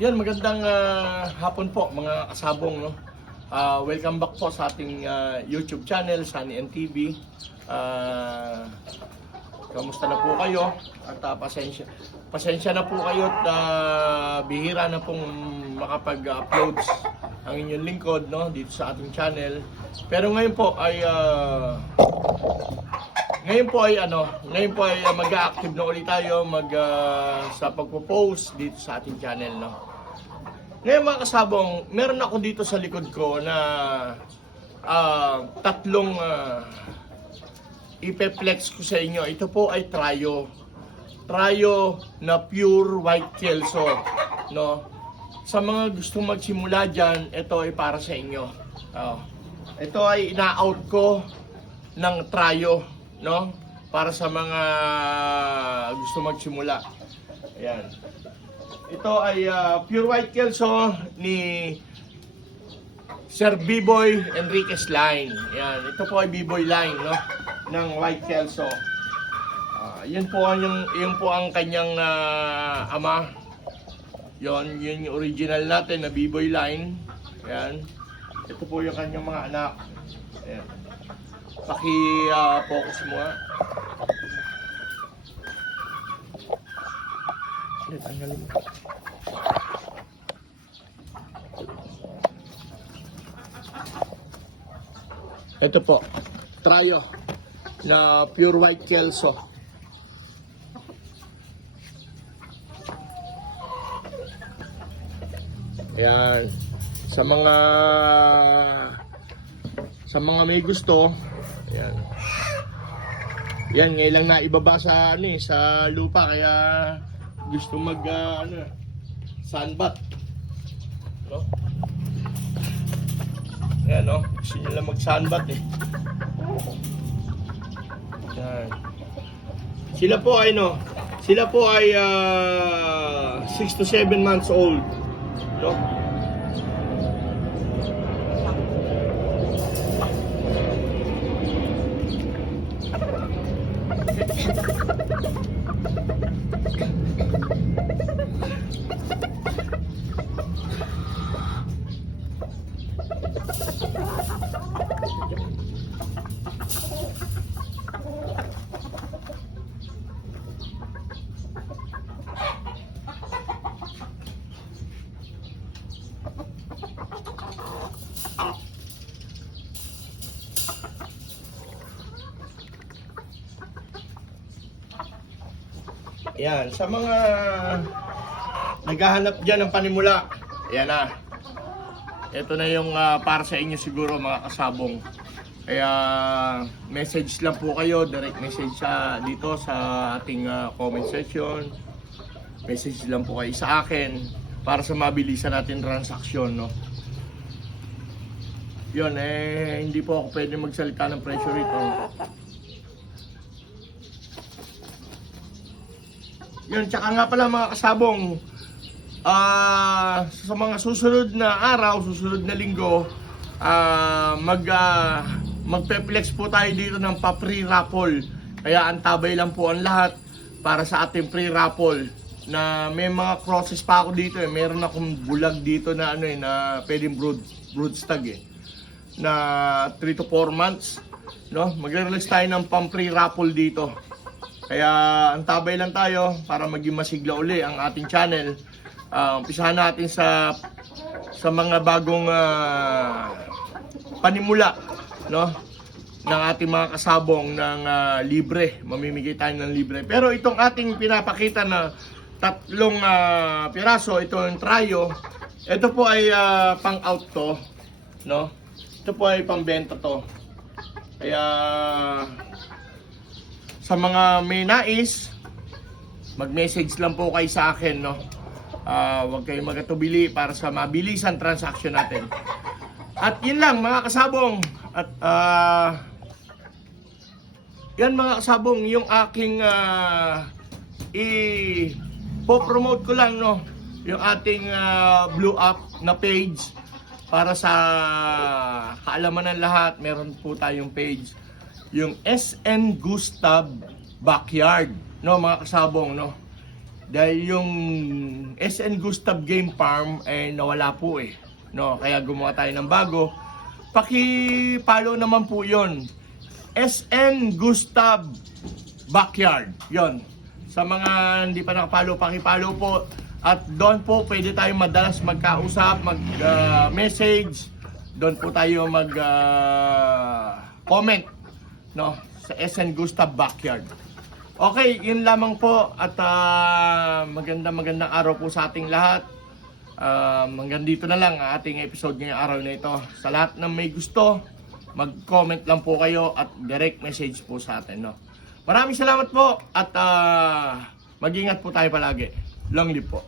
Yan, magandang hapon po mga kasabong, no. Welcome back po sa ating YouTube channel, Sunny NTV. Kamusta na po kayo? At pasensya na po kayo at bihira na pong makapag-upload ang inyong lingkod, no, dito sa ating channel. Pero ngayon po ay mag-a-active na ulit tayo sa pagpo-post dito sa ating channel, no. Ngayon mga kasabong, meron ako dito sa likod ko na tatlong ipeplex ko sa inyo. Ito po ay Trayo na pure white kelso, no. Sa mga gustong magsimula dyan, ito ay para sa inyo. Ito ay ina-out ko ng Trayo, no, para sa mga gusto magsimula. Ayan. Ito ay pure white kelso ni Sir B-Boy Enriquez line. Ayan. Ito po ay B-Boy line, no, ng white kelso. Yun po ang kanyang ama. Yun yung original natin na B-Boy line. Ayan. Ito po yung kanyang mga anak. Ayan. Paki-focus mo nga. Tanggalin mo. Ito po, Trayo na pure white kelso. Ayan. Sa mga may gusto, ayan. Yan, ngayon lang na ibaba sa sa lupa kaya gusto sunbat. No? Ayan, no? Gusto nyo lang mag-sunbat eh. Ayan. Sila po ay 6 to 7 months old. No? Yan, sa mga naghahanap dyan ng panimula, yan na. Ito na yung para sa inyo siguro mga kasabong. Kaya message lang po kayo, direct message dito sa ating comment section. Message lang po kayo sa akin para sa mabilisan natin transaksyon, no. Yun, hindi po ako pwede magsalita ng presyo rito. Yun, tsaka nga pala mga kasabong, sa mga susunod na araw, susunod na linggo, magpe-flex po tayo dito ng pa-free raffle. Kaya antabay lang po ang lahat para sa ating free raffle. Na may mga crosses pa ako dito Meron akong bulag dito na na pwedeng brood stag na 3 to 4 months, no? Magre-release tayo ng pang-free raffle dito. Kaya antabay lang tayo para maging masigla uli ang ating channel. Umpisahan natin sa mga bagong panimula, no, ng ating mga kasabong ng libre. Mamimigay tayo ng libre. Pero itong ating pinapakita na tatlong piraso, ito yung Trayo. Ito po ay pang-out to, no? Ito po ay pang-benta to. Kaya sa mga may nais, mag-message lang po kayo sa akin, no? Huwag kayong magatubili para sa mabilisan transaction natin. At yun lang mga kasabong. At yan mga kasabong, yung aking i-promote ko lang, no, yung ating Blue Up na page para sa kaalaman ng lahat. Meron po tayong page, yung SN Gustav Backyard, no mga kasabong, no. Dahil yung SN Gustav Game Farm nawala po no, kaya gumawa tayo ng bago. Paki-follow naman po 'yon. SN Gustav Backyard. 'Yon. Sa mga hindi pa nakapollow, paki-follow po. At doon po pwede tayong madalas magkausap, mag-message. Doon po tayo mag-comment, no, sa SN Gustav Backyard. Okay, yun lamang po at magandang araw po sa ating lahat. Hanggang dito na lang ang ating episode ngayong araw na ito. Sa lahat ng may gusto, mag-comment lang po kayo at direct message po sa atin, no. Maraming salamat po at mag-ingat po tayo palagi. Long live po.